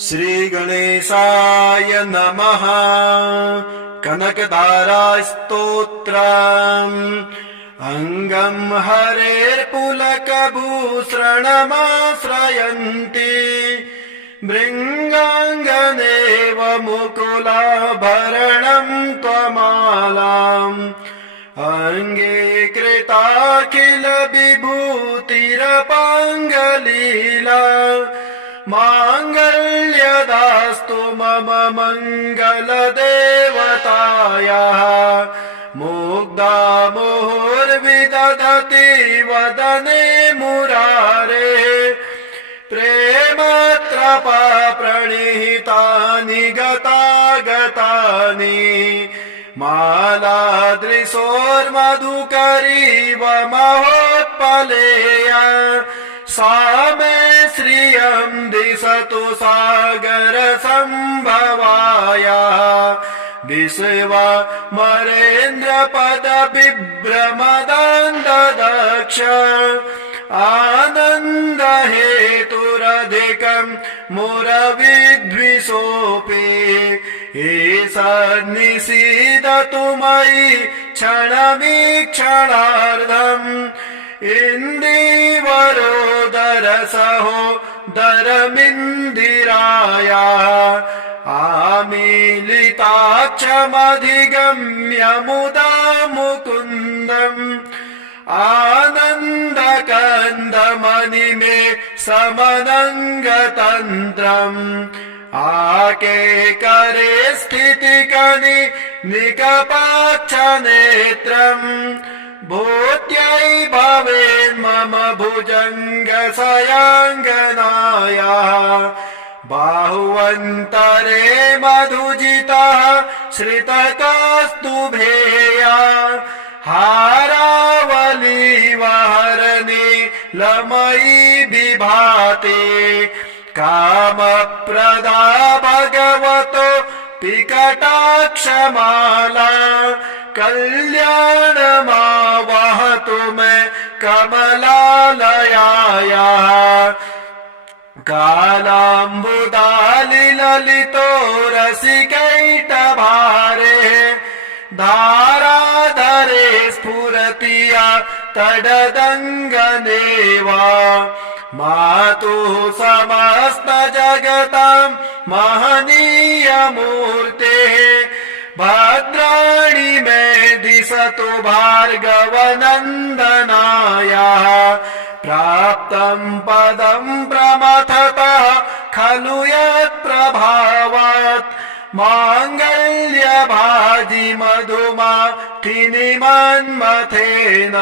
श्रीगणेशाय नमः। कनकधारास्तोत्रम् अङ्गम् हरेर्पुलकभूषणमाश्रयन्ति भृङ्गाङ्गनेव मुकुलाभरणम् त्वमालाम् अङ्गे कृताखिल विभूतिरपाङ्गलीला माङ्गल्यदास्तु मम मङ्गलदेवतायाः मुग्धा मुहुर्विदधति वदने मुरारे प्रेमत्रपा प्रणिहितानि गतागतानि मालादृशोर्मधुकरीव महोत्पलेया सा मे श्रियम् दिशतु सागर सम्भवाया विश्वमरेन्द्रपद बिभ्रमदन्ददक्ष आनन्द हेतुरधिकम् मुरविद्विषोऽपि ईशन्निषीदतु मयि क्षणमीक्षणार्धम् इन्दीवरोदरसहोदरमिन्दिराया आमीलिताक्षमधिगम्य मुदा मुकुन्दम् आनन्दकन्दमणिमे समनङ्गतन्त्रम् आकेकरे स्थितिकनि निकपाक्षनेत्रम् भूत्यै भवेन्मम भुजङ्गशयाङ्गनायाः बाहुवन्तरे मधुजितः श्रितकौस्तुभेया हारावलीवहरणी लमयी विभाति कामप्रदा भगवतो पिकटाक्षमाला कल्याणमावहतु मे कमलालयाया कालाम्बुदालिललितो रसिकैटभारे धाराधरे स्फुरति या तडदङ्गनेवा मातुः समस्त जगताम् महनीयमूर्तेः भद्राणि मे दिशतु भार्गवनन्दनाया प्राप्तम् पदम् प्रमथतः खलु यत्प्रभावात् माङ्गल्यभाजि मधुमाखिनि मन्मथेन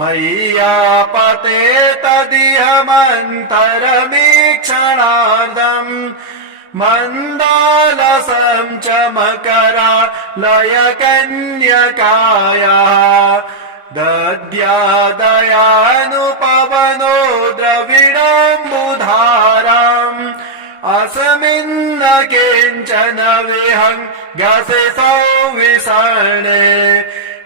मय्यापते तदिहमन्तरमीक्षणार्धम् मन्दालसं च मकरालयकन्यकाया दद्यादयानुपवनो द्रविडम्बुधाराम् अस्मिन्न किञ्चन विहङ्गसे सौविसर्णे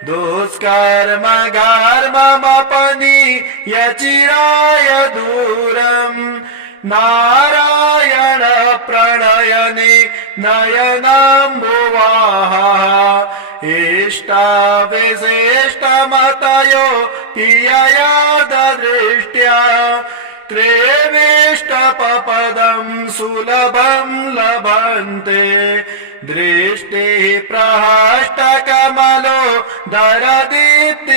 दुष्कर्म घर्ममपनीयचिराय दूरम् नारायण प्रणयनि नयनाम्बुवाः इष्टाविशिष्टमतयो पियया ददृष्ट्या त्रेविष्टपदम् सुलभम् लभन्ते दृष्टिः प्रहष्टकमलो दरदीप्तिरिष्टम्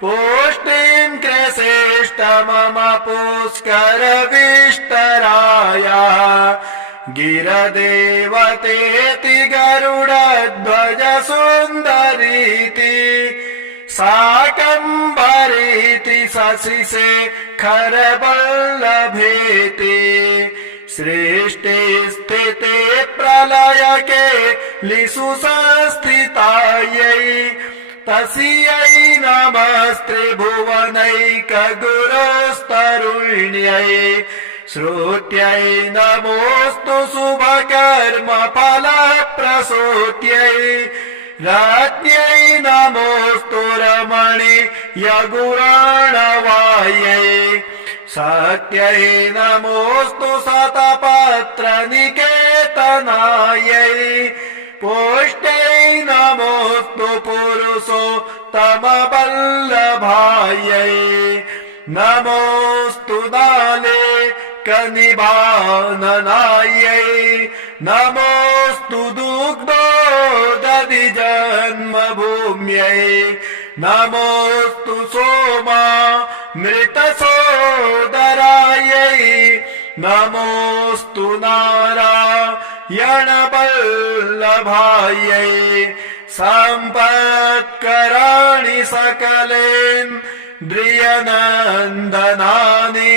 पुष्टिम् कृशेष्ट मम पुष्करविष्टराया गिरदेवतेति गरुडध्वज सुन्दरीति शाकम्भरीति शशिशे खरवल्लभेति सृष्टि स्थिते प्रलयके लिषु संस्थितायै तस्यै नमस्त्रिभुवनैकगुरोस्तरुण्यै श्रुत्यै नमोऽस्तु शुभकर्म फलप्रसूत्यै राज्ञै नमोऽस्तु रमणीयगुराणवायै सत्यै नमोऽस्तु शतपत्रनिकेतनायै पुष्ट्यै नमोऽस्तु पुरुषोत्तमवल्लभायै नमोऽस्तु नालेकनिबाननायै नमोऽस्तु दुग्धोदधिजन्मभूम्यै नमोऽस्तु सोमामृतसोदरायै नमोऽस्तु नारायणवल्लभायै सम्पत्कराणि सकलेन्द्रियनन्दनानि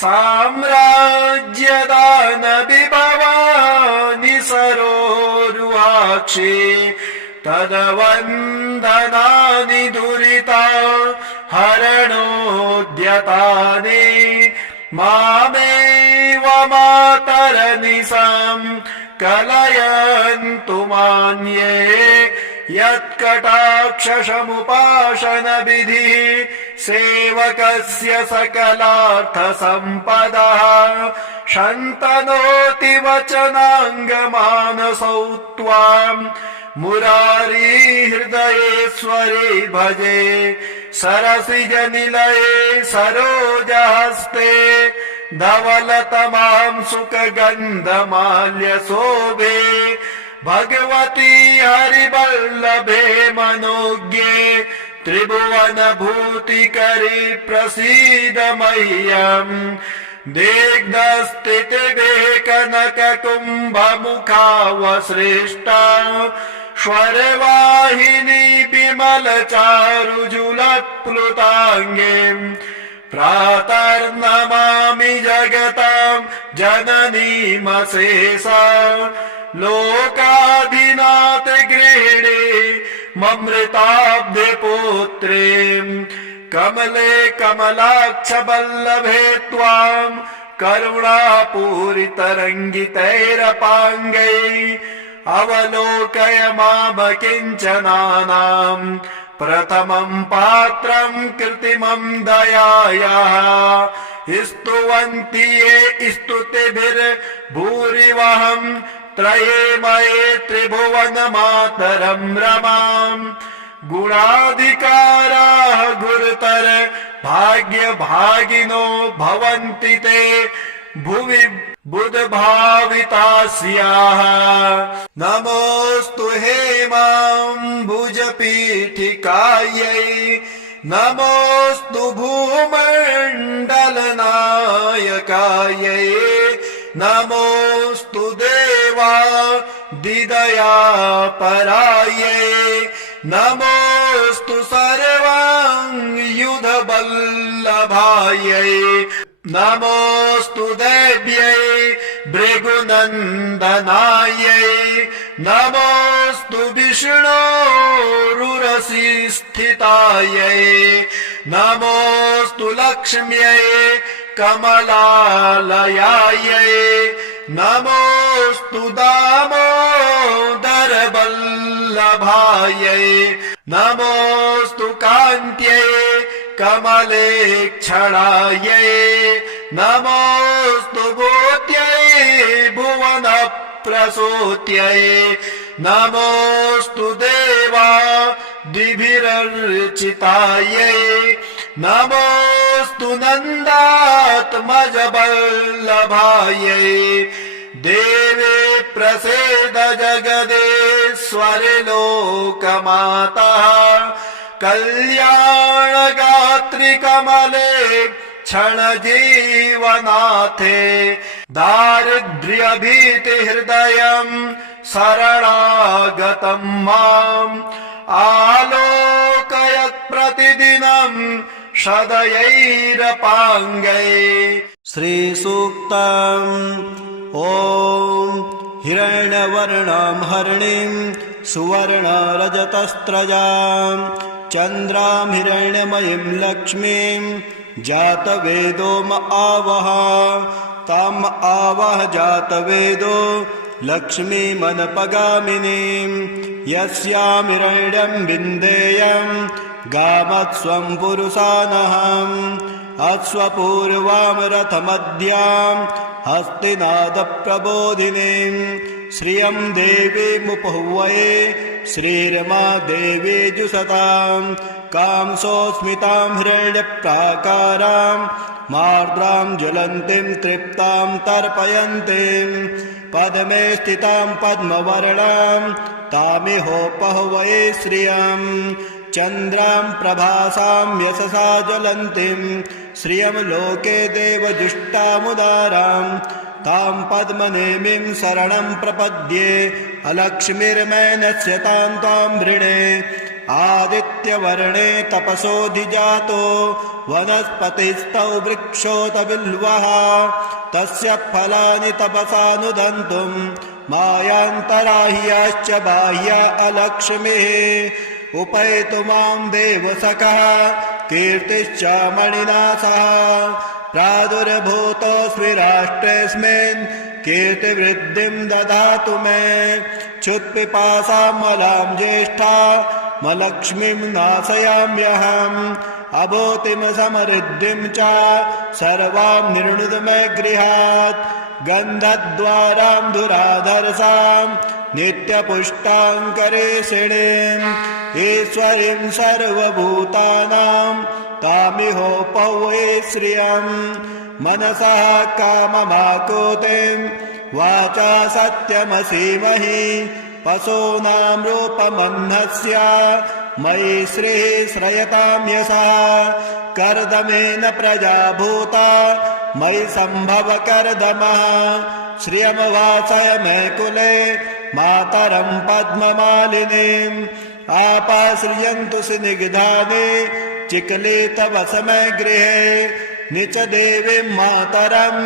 साम्राज्यदानविभवानि सरोरुहाक्षि तदवन्दनानि दुरिता हरणोद्यतानि मामेव मातरनिशं कलयन्तु मान्ये यत्कटाक्षसमुपासनविधिः सेवकस्य सकलार्थसम्पदः शन्तनोति वचनाङ्गमानसौ त्वाम् मुरारी हृदयेश्वरे भजे सरसिजनिलये सरोजहस्ते धवलतमां सुखगन्धमाल्यशोभे भगवती हरिवल्लभे मनोज्ञे त्रिभुवनभूतिकरी प्रसीद मह्यम् दिग्धस्थितिभे कनककुम्भमुखावसृष्टा स्वरवाहिनी विमलचारुजुलत्प्लुताङ्गे प्रातर्नमामि जगतां जननीमशेषा लोकाधिनाथ गृहिणी ममृताब्धिपुत्रीम् कमले कमलाक्ष वल्लभे त्वाम् करुणापूरितरङ्गितैरपाङ्गै अवलोकय मामकिञ्चनानाम् प्रथमं पात्रं कृत्रिमं दयायाः स्तुवन्ति ये स्तुतिभिर्भूरिवहम् त्रयेमये त्रिभुवनमातरं रमाम् गुणाधिकाराः गुरुतर भाग्यभागिनो भवन्ति ते भुवि बुधभावितास्याः नमोऽस्तु हेमाम्बुजपीठिकायै नमोऽस्तु भूमण्डलनायकायै नमोऽस्तु देवादिदयापरायै नमोऽस्तु सर्वाङ्गयुधवल्लभायै नमोऽस्तु देव्यै भृगुनन्दनायै नमोऽस्तु विष्णोरुरसिस्थितायै नमोऽस्तु लक्ष्म्यै कमलालयायै नमोऽस्तु दामोदरवल्लभायै नमोऽस्तु कान्त्यै कमलेक्षणायै नमोऽस्तु भूत्यै भुवनप्रसूत्यै नमोऽस्तु देवादिभिरर्चितायै नमोऽस्तु नन्दात्मजवल्लभायै देवे प्रसीद जगदेश्वरि लोकमातः कल्याणगात्रि कमले क्षणजीवनाथे दारिद्र्यभीतिहृदयम् शरणागतं माम् आलोकयत् प्रतिदिनं सदयैरपाङ्गै श्रीसूक्तम् ॐ हिरण्यवर्णां हरिणीं सुवर्णरजतस्त्रजां चन्द्रां हिरण्यमयीं लक्ष्मीं जातवेदोम आवह ताम आवह जातवेदो लक्ष्मीमनपगामिनीं यस्यां हिरण्यं विन्देयं गामत्स्वं पुरुषानहम् अश्वपूर्वां रथमद्यां हस्तिनादप्रबोधिनीं श्रियं देवीमुपहुवये श्रीरमा देवी जुषतां कांसोऽस्मितां हिरण्यप्राकारां मार्द्रां ज्वलन्तीं तृप्तां तर्पयन्तीं पद्मे स्थितां पद्मवर्णां तामिहोपहुवये श्रियं चन्द्रां प्रभासां यशसा ज्वलन्तीं श्रियं लोके देवजुष्टामुदारां तां पद्मनेमिं शरणं प्रपद्ये अलक्ष्मीर्मैनस्य तां त्वां वृणे आदित्यवर्णे तपसोऽधिजातो वनस्पतिस्तौ वृक्षोत बिल्वः तस्य फलानि तपसानुदन्तुं मायान्तराह्याश्च बाह्या अलक्ष्मीः उपैतु मां देवसखः कीर्तिश्च मणिना सह प्रादुर्भूतोऽस्मि राष्ट्रेऽस्मिन् कीर्तिवृद्धिं ददातु मे क्षुत्पिपासामलां ज्येष्ठामलक्ष्मीं नाशयाम्यहम् अभूतिं समृद्धिं च सर्वां निर्णुद मे गृहात् गन्धद्वारां धुराधरसां नित्यपुष्टाङ्करेषिणीम् ईश्वरीं सर्वभूतानां तामिहोपहुवये श्रियं मनसः काममाकुतिं वाचा सत्यमसीमहि पशूनां रूपमह्नस्य मयि श्रीः श्रयतां यशः कर्दमेन प्रजा भूता मयि सम्भव कर्दमः श्रियमवासय मे कुले मातरं पद्ममालिनीम् आपाश्रियन्तु स्निग्धानि चिकले तव समय गृहे निच देवीं मातरं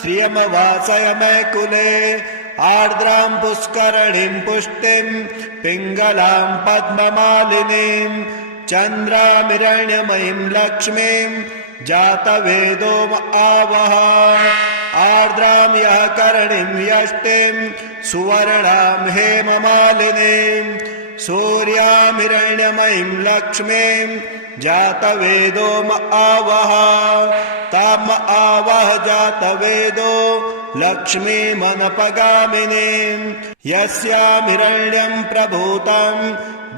श्रियमवासय मे कुले आर्द्रां पुष्करणीं पुष्टिं पिङ्गलां पद्ममालिनीं चन्द्रामिरण्यमयीं लक्ष्मीं जातवेदो आवह आर्द्रां यः करणीं यष्टिं सुवर्णां हेममालिनीं सूर्यामिरण्यमयीं लक्ष्मीं जातवेदो आवह ताम आवह जातवेदो लक्ष्मीमनपगामिनीं यस्यामिरण्यं प्रभूतं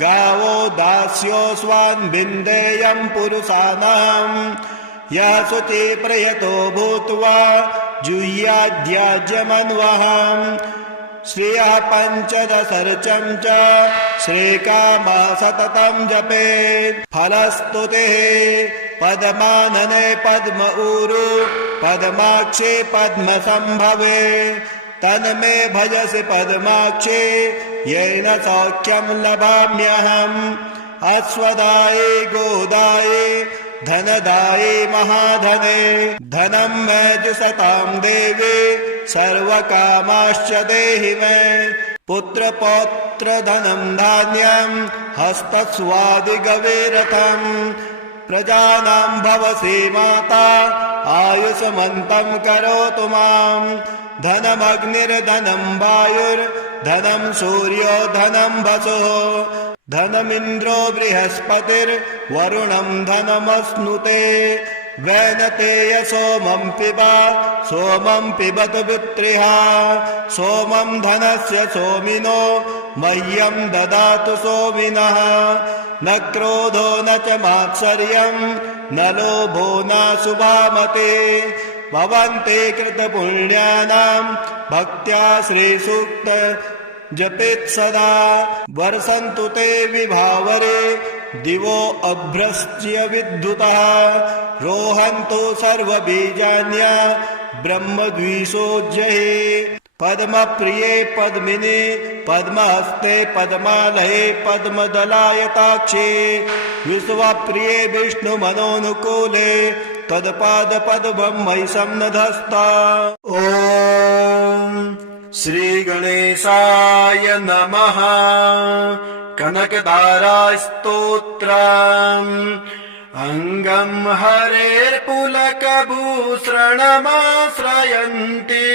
गावो दास्योऽस्वान् विन्देयं पुरुषाणां यः शुचिप्रयतो भूत्वा जुह्याद्याज्यमन्वहम् श्रियः पञ्चदशर्चं च श्रीकामः सततं जपेत् फलस्तुतिः पद्मानने पद्म ऊरु पद्माक्षे पद्मसम्भवे तन्मे भजसि पद्माक्षे येन सौख्यं लभाम्यहम् अश्वदाये गोदाये धनदाये महाधने धनं मे जुषतां देवे सर्वकामाश्च देहि मे पुत्रपौत्रधनं धान्यं हस्तस्वादिगवेरथम् प्रजानां भवसि माता आयुष्मन्तं करोतु मां धनमग्निर्धनं वायुर्धनं सूर्यो धनं वसुः धनमिन्द्रो बृहस्पतिर्वरुणं धनमश्नुते वैनतेय सोमं पिबतु पुत्रिः सोमं धनस्य सोमिनो मह्यं ददातु सोमिनः न क्रोधो न च मात्सर्यं न लोभो न शुभामते भवन्ते कृतपुण्यानां भक्त्या श्रीसूक्त जपेत् सदा वर्षन्तु ते विभावरे दिवो अभ्रश्च्य विद्युतः रोहन्तु सर्वबीजान्या ब्रह्मद्विषोज्जये पद्मप्रिये पद्मिने पद्महस्ते पद्मालये पद्मदलायताक्षे विश्वप्रिये विष्णुमनोनुकूले तत्पादपद्मं मयि सन्नधस्ता। ॐ श्रीगणेशाय नमः। कनकदारास्तोत्रम् अङ्गं हरेर्पुलकभूषणमाश्रयन्ति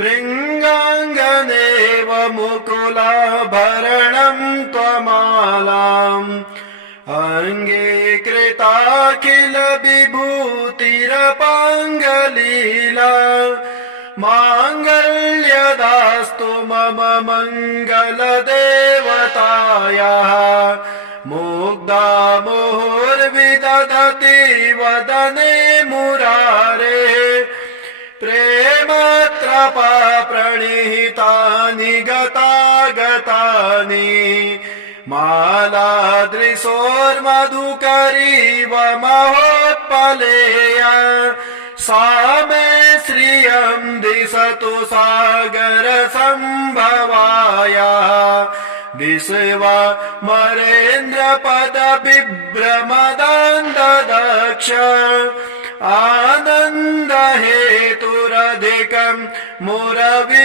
भृङ्गाङ्गनेव मुकुलाभरणं त्वमालाम् अङ्गीकृताखिल विभू सर्वाङ्गलीला माङ्गल्यदास्तु मम मङ्गलदेवतायाः मुग्धा मुहुर्विदधति वदने मुरारे प्रेमत्रपा प्रणिहितानि गतागतानि मालादृशोर्मधुकरीव महोत्पलेय सा मे श्रियं दिशतु सागरसम्भवाया विश्वमरेन्द्रपदविभ्रमदान्तदक्ष आनन्दहेतुरधिकं मुरविद्विषोऽपि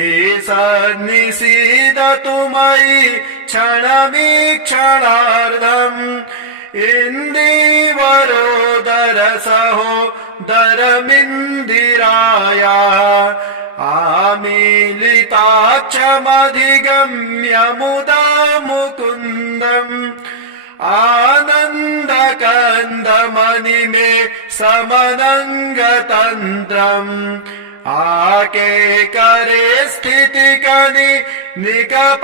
ईशन्निषीदतु मयि क्षणमीक्षणार्धम् इन्दीवरोदरसहोदरमिन्दिराया आमीलिताक्षमधिगम्य मुदा मुकुन्दम् आनन्दकन्दमणिमे समनङ्गतन्त्रम् आकेकरे स्थितिकनि निकपाक्षनेत्रम्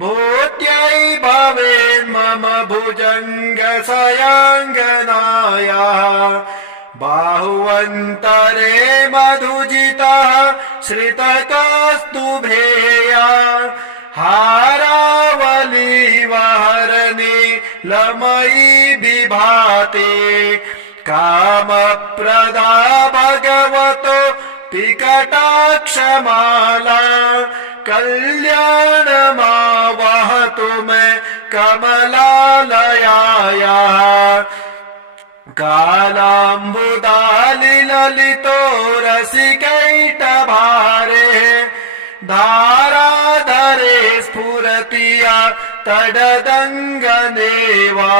भूत्यै भवेन्मम भुजङ्गशयाङ्गनाया बाहुवन्तरे मधुजितः श्रितकौस्तुभेया हारावलीवहरणी लमयी विभाते कामप्रदा भगवतो पिकटाक्षमाला कल्याणमावहतु मे कमलालयाया कालाम्बुदालिललितो रसिकैटभारे धाराधरे स्फुरतिया तडदङ्गनेवा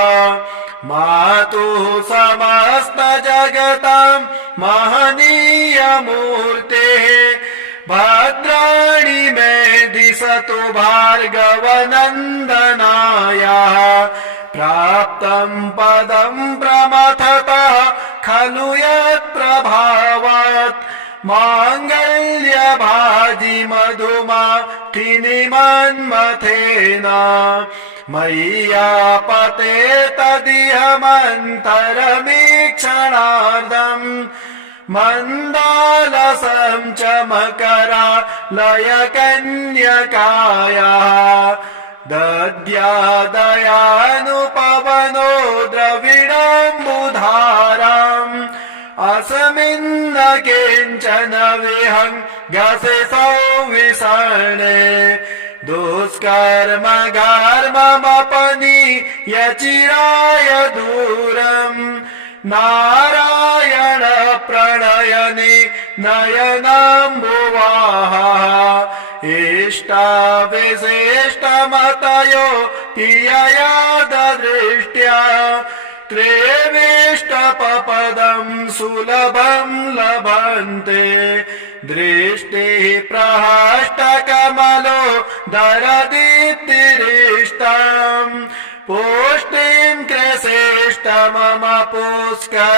मातुः समस्तजगतां महनीयमूर्तेः भद्राणि मे दिशतु भार्गवनन्दनाया प्राप्तं पदं प्रमथतः खलु यत्प्रभावात् माङ्गल्यभाजि मधुमाक्षिणि मन्मथेन मय्यापते तदिहमन्तरमीक्षणार्धम् मन्दालसं च मकरालयकन्यकाया दद्यादयानुपवनो द्रविडम्बुधाराम् अस्मिन्न किञ्चन विहङ्गसे सौविसर्णे दुष्कर्म घर्ममपनीयचिराय दूरम् नारायण प्रणयनि नयनाम्बुवाः इष्टाविशिष्टमतयो पियया ददृष्ट्या त्रिविष्टपपदं सुलभं लभन्ते दृष्टिः प्रहष्टकमलो दरदीप्तिरिष्टम् पुष्टिं कृशेष्ट मम पुष्करविष्टराया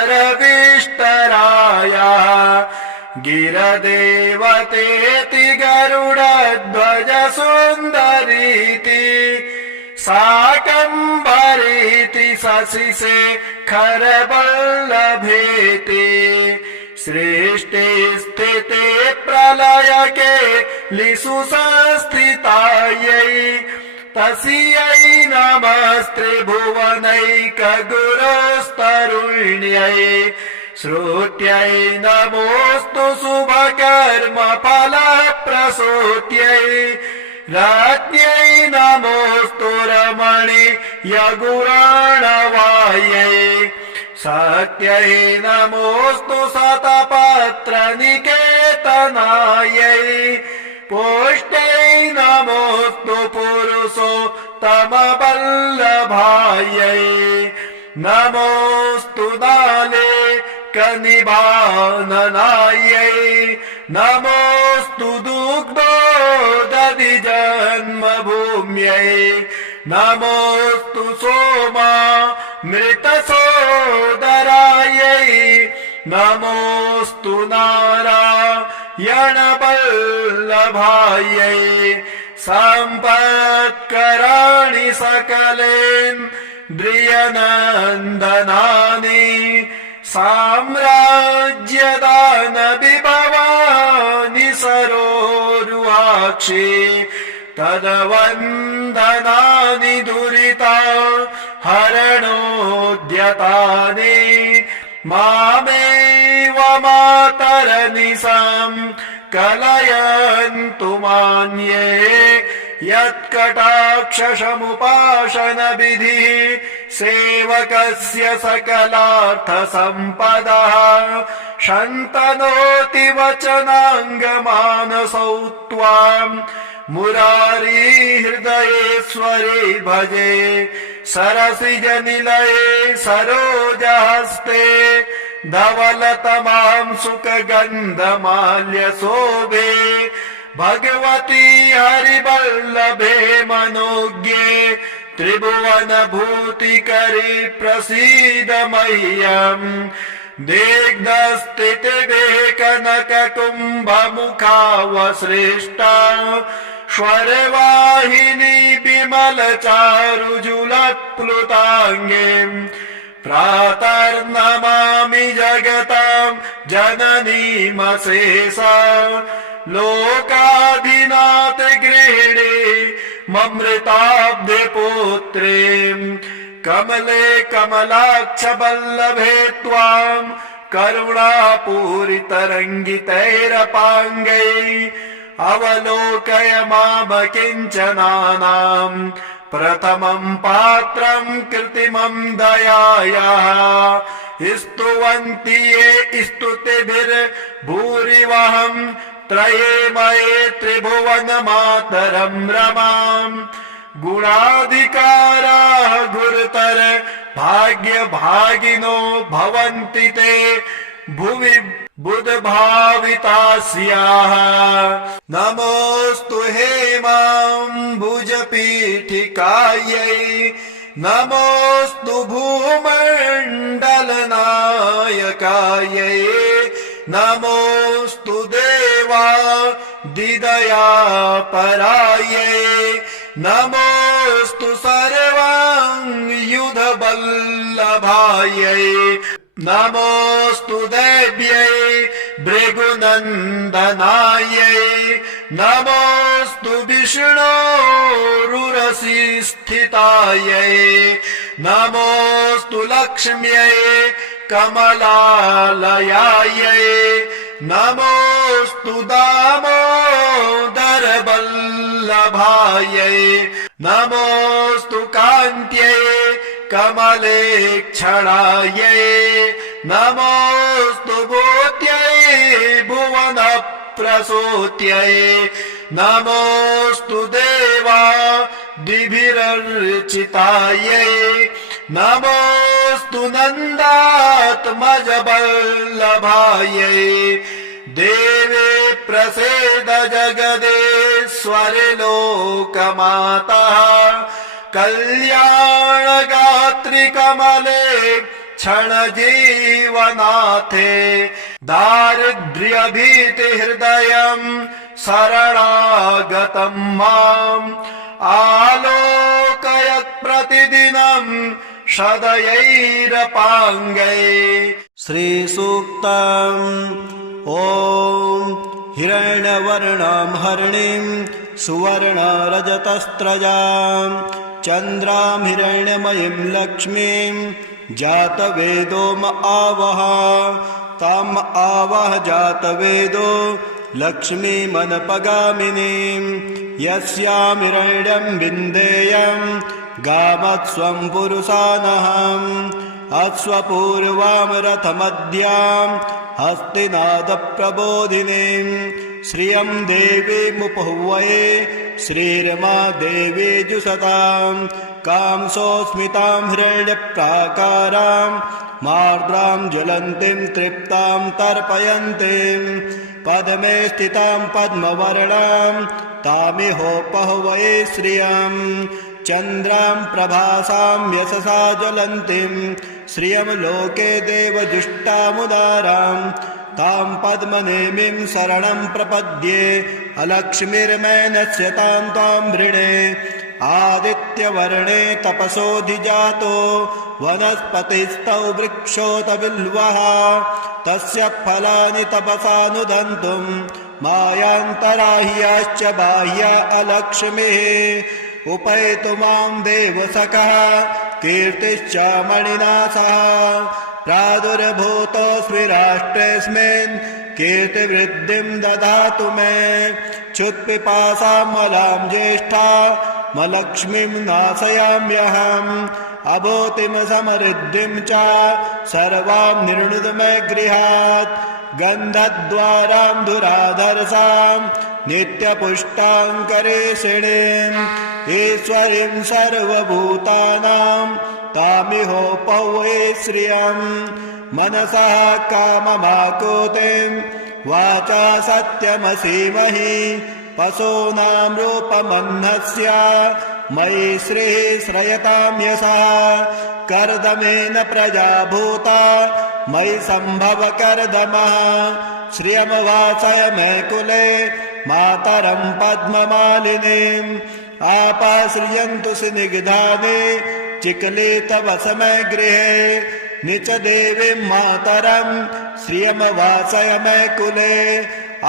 गिरदेवतेति गरुडध्वज सुन्दरीति शाकम्भरीति शशिशेखरवल्लभेति सृष्टि स्थिते प्रलयके लिषु संस्थितायै तस्यै नमस्त्रिभुवनैकगुरोस्तरुण्यै श्रुत्यै नमोऽस्तु शुभकर्मफलप्रसूत्यै राज्ञै नमोऽस्तु रमणीयगुराणवायै सत्यै नमोऽस्तु शतपत्रनिकेतनायै पुष्ट्यै नमोऽस्तु पुरुषोत्तमवल्लभायै नमोऽस्तु नाले कनिभाननायै नमोऽस्तु दुग्धोदधिजन्मभूम्यै नमोऽस्तु सोमा मृतसोदरायै नमोऽस्तु नारायणवल्लभायै सम्पत्कराणि सकलेन्द्रियनन्दनानि साम्राज्यदान विभवानि सरोरुहाक्षि तदवन्दनानि दुरिता हरणोद्यतानि मामेव मातरनिशं कलयन्तु मान्ये यत्कटाक्षसमुपासनविधिः सेवकस्य सकलार्थसम्पदः शन्तनोति वचनाङ्गमानसौ त्वाम् मुरारी हृदयेश्वरे भजे सरसिजनिलये सरोजहस्ते धवलतमां सुखगन्धमाल्यशोभे भगवती हरिवल्लभे मनोज्ञे त्रिभुवनभूतिकरी प्रसीद मह्यम् दिग्धस्थितिभे कनककुम्भमुखावसृष्टा स्वरवाहिनी विमलचारुजुलत्प्लुताङ्गीम् प्रातर्नमामि जगतां जननीमशेषा लोकाधिनाथ गृहिणी ममृताब्धिपुत्रीम् कमले कमलाक्ष वल्लभे त्वां करुणापूरितरङ्गितैरपाङ्गैः अवलोकय मामकिञ्चनानां प्रथमं पात्रं कृत्रिमं दयायाः स्तुवन्ति ये स्तुतिभिर्भूरिवहं त्रयेमये त्रिभुवनमातरं रमाम् गुणाधिकाराः गुरुतर भाग्यभागिनो भवन्ति ते भुवि बुधभावितास्याः नमोऽस्तु हेमाम्बुजपीठिकायै नमोऽस्तु भूमण्डलनायकायै नमोऽस्तु देवादिदयापरायै नमोऽस्तु सर्वाङ्गयुधवल्लभायै नमोऽस्तु देव्यै भृगुनन्दनायै नमोऽस्तु विष्णोरुरसिस्थितायै नमोऽस्तु लक्ष्म्यै कमलालयायै नमोऽस्तु दामोदरवल्लभायै नमोऽस्तु कान्त्यै कमलेक्षणायै नमोऽस्तु भूत्यै भुवनप्रसूत्यै नमोऽस्तु देवादिभिरर्चितायै नमोऽस्तु नन्दात्मजवल्लभायै देवे प्रसीद जगदेश्वरि लोकमातः कल्याणगात्रि कमले क्षणजीवनाथे दारिद्र्यभीतिहृदयं शरणागतं माम् आलोकयत् प्रतिदिनं सदयैरपाङ्गै श्रीसूक्तम् ॐ हिरण्यवर्णां हरिणीं सुवर्णरजतस्रजां चन्द्रां हिरण्यमयीं लक्ष्मीं जातवेदो आवह ताम् आवह जातवेदो लक्ष्मीमनपगामिनीं यस्यां हिरण्यं विन्देयं गामत्स्वं पुरुषानहम् अश्वपूर्वां रथमद्यां हस्तिनादप्रबोधिनीं श्रियं देवीमुपहुवये श्रीरमा देवी जुषतां कांसोऽस्मितां हिरण्यप्राकारां मार्द्रां ज्वलन्तीं तृप्तां तर्पयन्तीं पद्मे स्थितां पद्मवर्णां तामिहोपहुवये श्रियं चन्द्रां प्रभासां यशसा ज्वलन्तीं श्रियं लोके देवजुष्टामुदारां तां पद्मनेमिं शरणं प्रपद्ये अलक्ष्मीर्मैनस्य तां त्वां वृणे आदित्यवर्णे तपसोऽधिजातो वनस्पतिस्तौ वृक्षोत बिल्वः तस्य फलानि तपसानुदन्तुं मायान्तराह्याश्च बाह्या अलक्ष्मीः उपैतु मां देवसखः कीर्तिश्च मणिना सह प्रादुर्भूतोऽस्मि राष्ट्रेऽस्मिन् कीर्तिवृद्धिं ददातु मे क्षुत्पिपासामलां ज्येष्ठामलक्ष्मीं नाशयाम्यहम् अभूतिं समृद्धिं च सर्वां निर्णुद मे गृहात् गन्धद्वारां दुराधर्षां नित्यपुष्टाङ्करेषिणीम् ईश्वरीं सर्वभूतानां तामिहोपवै श्रियम् मनसः काममाकुतिं वाचा सत्यमसीमहि पशूनां रूपमह्नस्य मयि श्रीः श्रयतां यशः कर्दमेन प्रजा भूता मयि सम्भव कर्दमः श्रियमवासय मे कुले मातरं पद्ममालिनीम् आपाश्रियन्तु स्निग्धानि चिक्लितवसमे गृहे निच देवीं मातरं श्रियमवासय मे कुले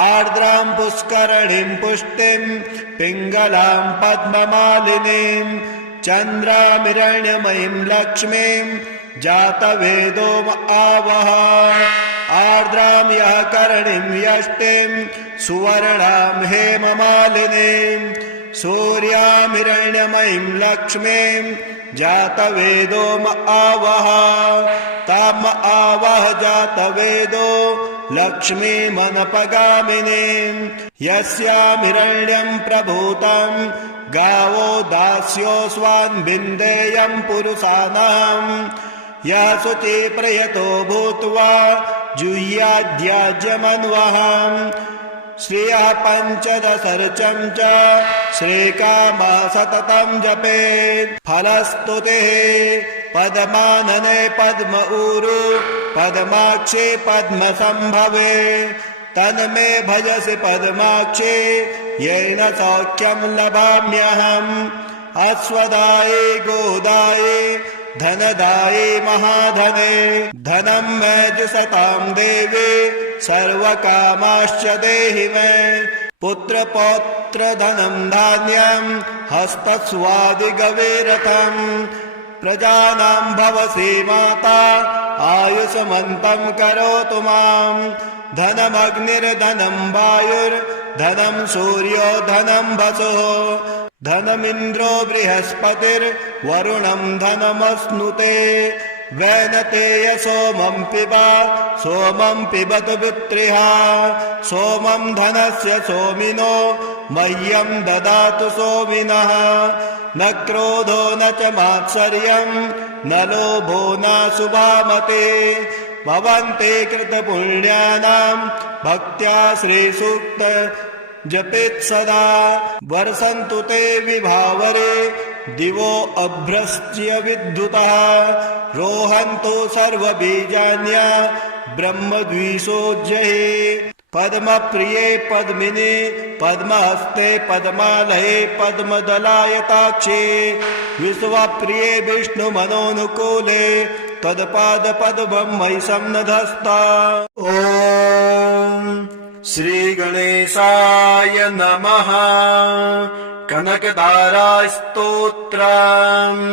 आर्द्रां पुष्करणीं पुष्टिं पिङ्गलां पद्ममालिनीं चन्द्रामिरण्यमयीं लक्ष्मीं जातवेदो आवह आर्द्रां यः करणीं यष्टिं सुवर्णां हेममालिनीं सूर्यामिरण्यमयीं लक्ष्मीं जातवेदो आवह ताम आवह जातवेदो लक्ष्मीमनपगामिनीं यस्यामिरण्यं प्रभूतं गावो दास्योऽस्वान् बिन्देयं पुरुषाणां यः शुचिप्रयतो भूत्वा जुह्याद्याज्यमन्वहम् श्रियः पञ्चदशर्चं च श्रीकामः सततं जपेत् फलस्तुतिः पद्मानने पद्म ऊरु पद्माक्षे पद्मसम्भवे तन्मे भजसि पद्माक्षे येन सौख्यं लभाम्यहम् अश्वदाये गोदाये धनदाये महाधने धनं मे जुषतां देवी सर्वकामाश्च देहि मे पुत्रपौत्रधनं धान्यं हस्तस्वादिगवीरथं प्रजानां भवसि माता आयुष्मन्तं करोतु मां धनमग्निर्धनं वायुर्धनं सूर्यो धनं वसुः धनमिन्द्रो बृहस्पतिर्वरुणं धनमश्नुते वैनतेय सोमं पिबतु पुत्रिः सोमं धनस्य सोमिनो मह्यं ददातु सोमिनः न क्रोधो न च मात्सर्यं न लोभो न शुभामते भवन्ते कृतपुण्यानां भक्त्या श्रीसूक्त जपेत् सदा वर्षन्तु ते विभावरे दिवो अभ्रश्च्य विद्युतः रोहन्तु सर्वबीजान्या ब्रह्मद्विषोज्जये पद्मप्रिये पद्मिने पद्महस्ते पद्मालये पद्मदलायताक्षे विश्वप्रिये विष्णुमनोनुकूले तत्पादपद्मं मयि सन्नधस्ता। ॐ श्रीगणेशाय नमः। कनकदारास्तोत्रम्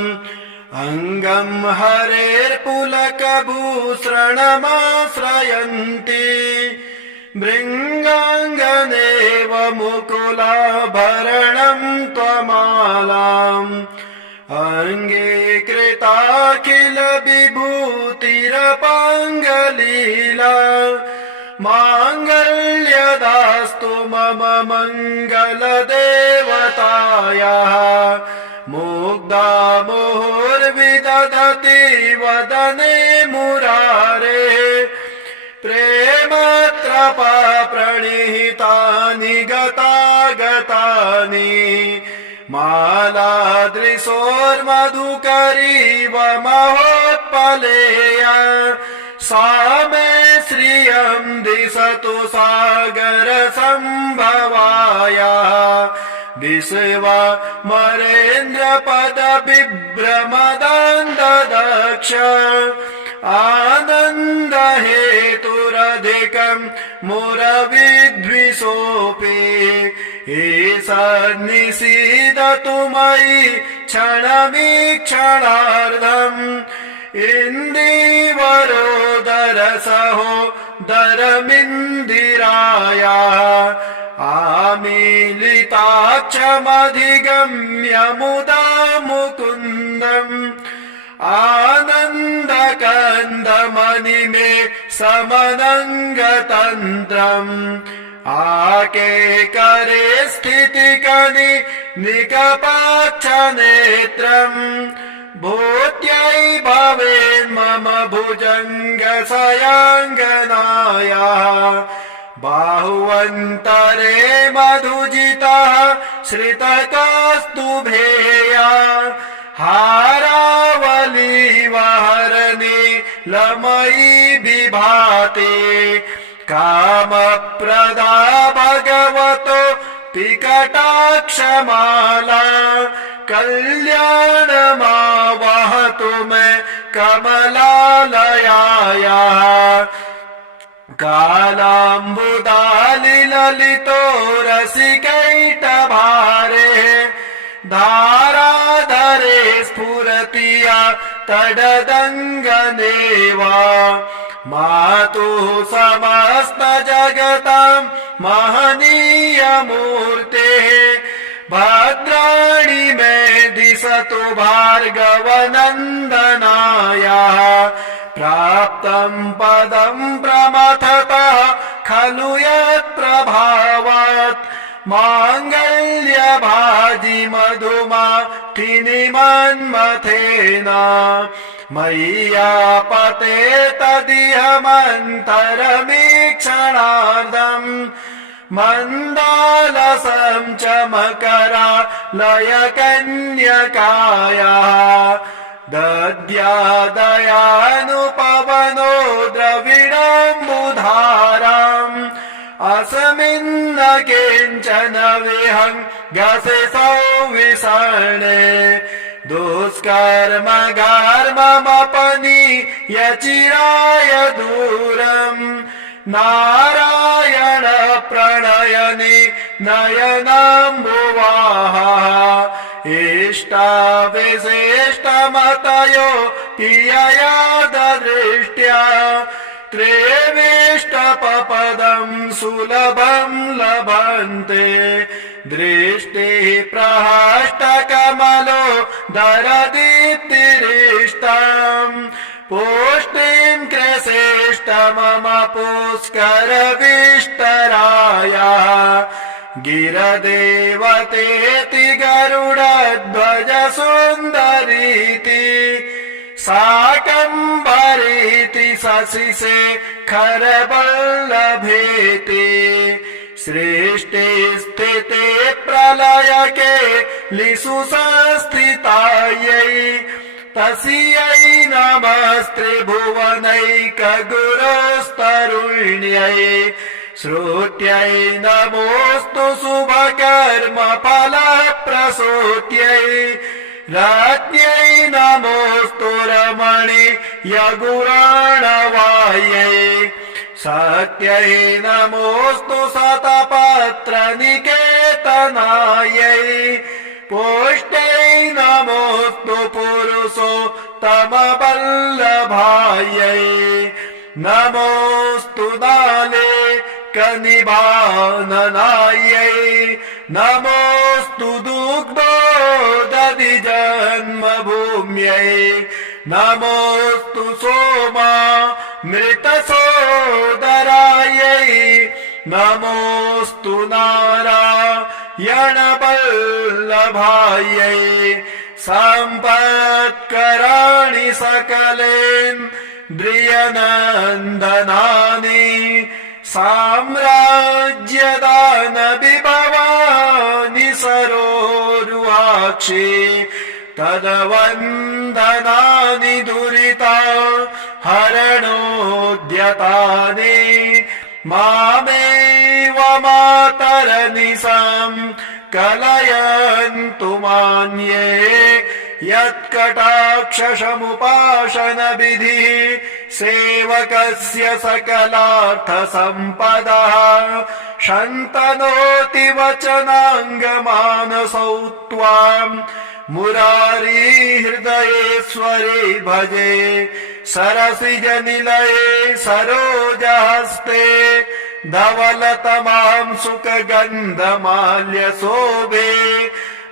अङ्गं हरेर्पुलकभूषणमाश्रयन्ति भृङ्गाङ्गनेव मुकुलाभरणं त्वमालाम् अङ्गे कृताखिल विभूतिरपाङ्गलीला माङ्गल्यदास्तु मम मङ्गलदेवतायाः मुग्धा मुहुर्विदधति वदने मुरारे प्रेमत्रपा प्रणिहितानि गतागतानि मालादृशोर्मधुकरीव महोत्पलेय सा मे श्रियं दिशतु सागर संभवाय विश्वमरेन्द्रपद बिभ्रमदन्ददक्ष आनन्द हेतुरधिकं मुरविद्विषोऽपि ईशन्निषीदतु मयि क्षणमीक्षणार्धम् इन्दीवरोदरसहोदरमिन्दिराया आमीलिताक्षमधिगम्य मुदा मुकुन्दम् आनन्दकन्दमणिमे समनङ्गतन्त्रम् आकेकरे स्थितिकनि निकपाक्षनेत्रम् भूत्यै भवेन्मम भुजङ्गशयाङ्गनाया बाहुवन्तरे मधुजितः श्रितकौस्तुभेया हारावलीवहरणे लमयी विभाते कामप्रदा भगवतो पिकटाक्षमाला कल्याणमावहतु मे कमलालयाया कालाम्बुदालिललितो रसिकैटभारे धाराधरे स्फुरतिया तडदङ्गनेवा मातुः समस्त जगतां महनीयमूर्तेः भद्राणि मे दिशतु भार्गवनन्दनाया प्राप्तं पदं प्रमथतः खलु यत्प्रभावात् माङ्गल्यभाजि मधुमाक्षिणि मन्मथेन मय्यापते तदिहमन्तरमीक्षणार्धम् मन्दालसं च मकरालयकन्यकाया दद्यादयानुपवनो द्रविडम्बुधाराम् अस्मिन्न किञ्चन विहङ्गसे सौविसर्णे दुष्कर्म घर्ममपनीय चिराय दूरम् नारायण प्रणयनि नयनाम्बुवाः इष्टाविशिष्टमतयो पियया ददृष्ट्या त्रिविष्टपपदं सुलभं लभन्ते दृष्टिः प्रहष्टकमलो दरदीप्तिरिष्टम् पुष्टिं कृशेष्ट मम पुष्करविष्टराया गिरदेवतेति गरुडध्वज सुन्दरीति शाकम्भरीति शशिशेखरवल्लभेति सृष्टि स्थिते प्रलयके लिषु संस्थितायै तस्यै नमस्त्रिभुवनैकगुरोस्तरुण्यै श्रुत्यै नमोऽस्तु शुभकर्मफलप्रसूत्यै राज्ञै नमोऽस्तु रमणीयगुराणवायै सत्यै नमोऽस्तु शतपत्रनिकेतनायै पुष्ट्यै नमोऽस्तु पुरुषोत्तमवल्लभायै नमोऽस्तु नाले कनिभाननायै नमोऽस्तु दुग्धोदधि जन्मभूम्यै नमोऽस्तु सोमा मृतसोदरायै नमोऽस्तु नारायणवल्लभायै सम्पत्कराणि सकलेन्द्रियनन्दनानि साम्राज्यदान विभवानि सरोरुहा कामाक्षि तद्वन्दनानि दुरिता हरणोद्यतानि मामेव मातरनिशं कलयन्तु मान्ये यत्कटाक्षसमुपासनविधिः सेवकस्य सकलार्थसम्पदः शन्तनोति वचनाङ्गमानसौ त्वाम् मुरारी हृदयेश्वरे भजे सरसिजनिलये सरोजहस्ते धवलतमां सुखगन्धमाल्यशोभे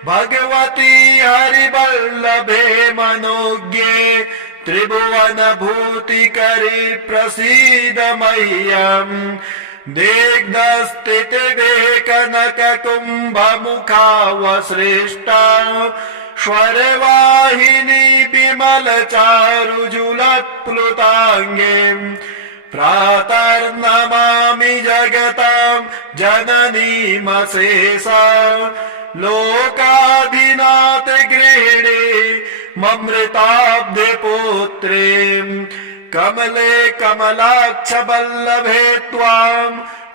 भगवती हरिवल्लभे मनोज्ञे त्रिभुवनभूतिकरी प्रसीद मह्यम् दिग्धस्थितिभे कनककुम्भमुखावसृष्टा स्वरवाहिनी विमलचारुजुलत्प्लुताङ्गे प्रातर्नमामि जगतां जननीमशेषा लोकाधिनाथ गृहिणी ममृताब्धे पुत्रीं कमले कमलाक्ष वल्लभे त्वां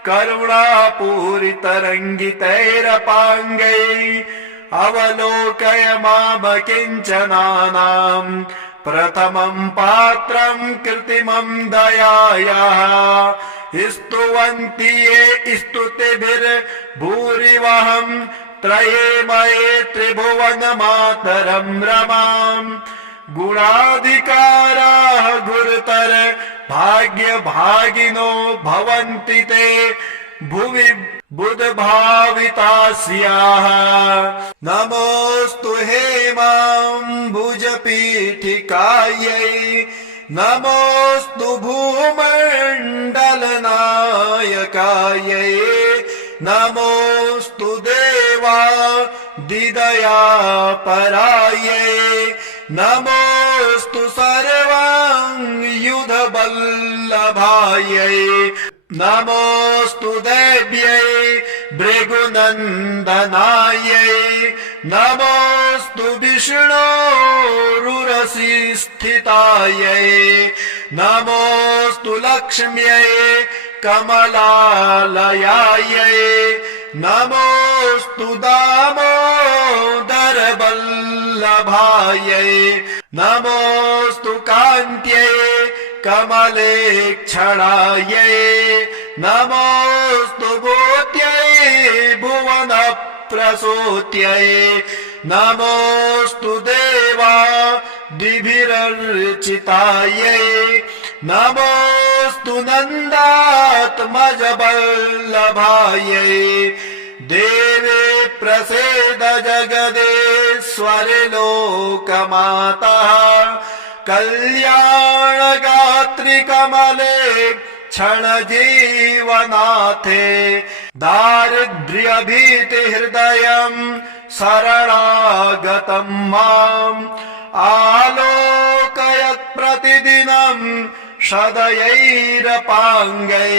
करुणापूरितरङ्गितैरपाङ्गैः अवलोकय मामकिञ्चनानां प्रथमं पात्रं कृत्रिमं दयायाः स्तुवन्ति ये स्तुतिभिर्भूरिवहं त्रये मये त्रिभुवनमातरं रमाम् गुणाधिकाराः गुरुतर भाग्यभागिनो भवन्ति ते भुवि बुधभावितास्याः नमोऽस्तु हेमाम्बुजपीठिकायै नमोऽस्तु भूमण्डलनायकायै नमोऽस्तु देवादिदयापरायै नमोऽस्तु सर्वाङ्गयुधवल्लभायै नमोऽस्तु देव्यै भृगुनन्दनायै नमोऽस्तु विष्णोरुरसि स्थितायै नमोऽस्तु लक्ष्म्यै कमलालयायै नमोऽस्तु दामोदरवल्लभायै नमोऽस्तु कान्त्यै कमलेक्षणायै नमोऽस्तु भूत्यै भुवनप्रसूत्यै नमोऽस्तु देवादिभिरर्चितायै नमोऽस्तु नन्दात्मजवल्लभायै देवे प्रसीद जगदेश्वरि लोकमातः कल्याणगात्रि कमले क्षणजीवनाथे दारिद्र्यभीतिहृदयं शरणागतं माम् आलोकयत् प्रतिदिनं सदयैरपाङ्गै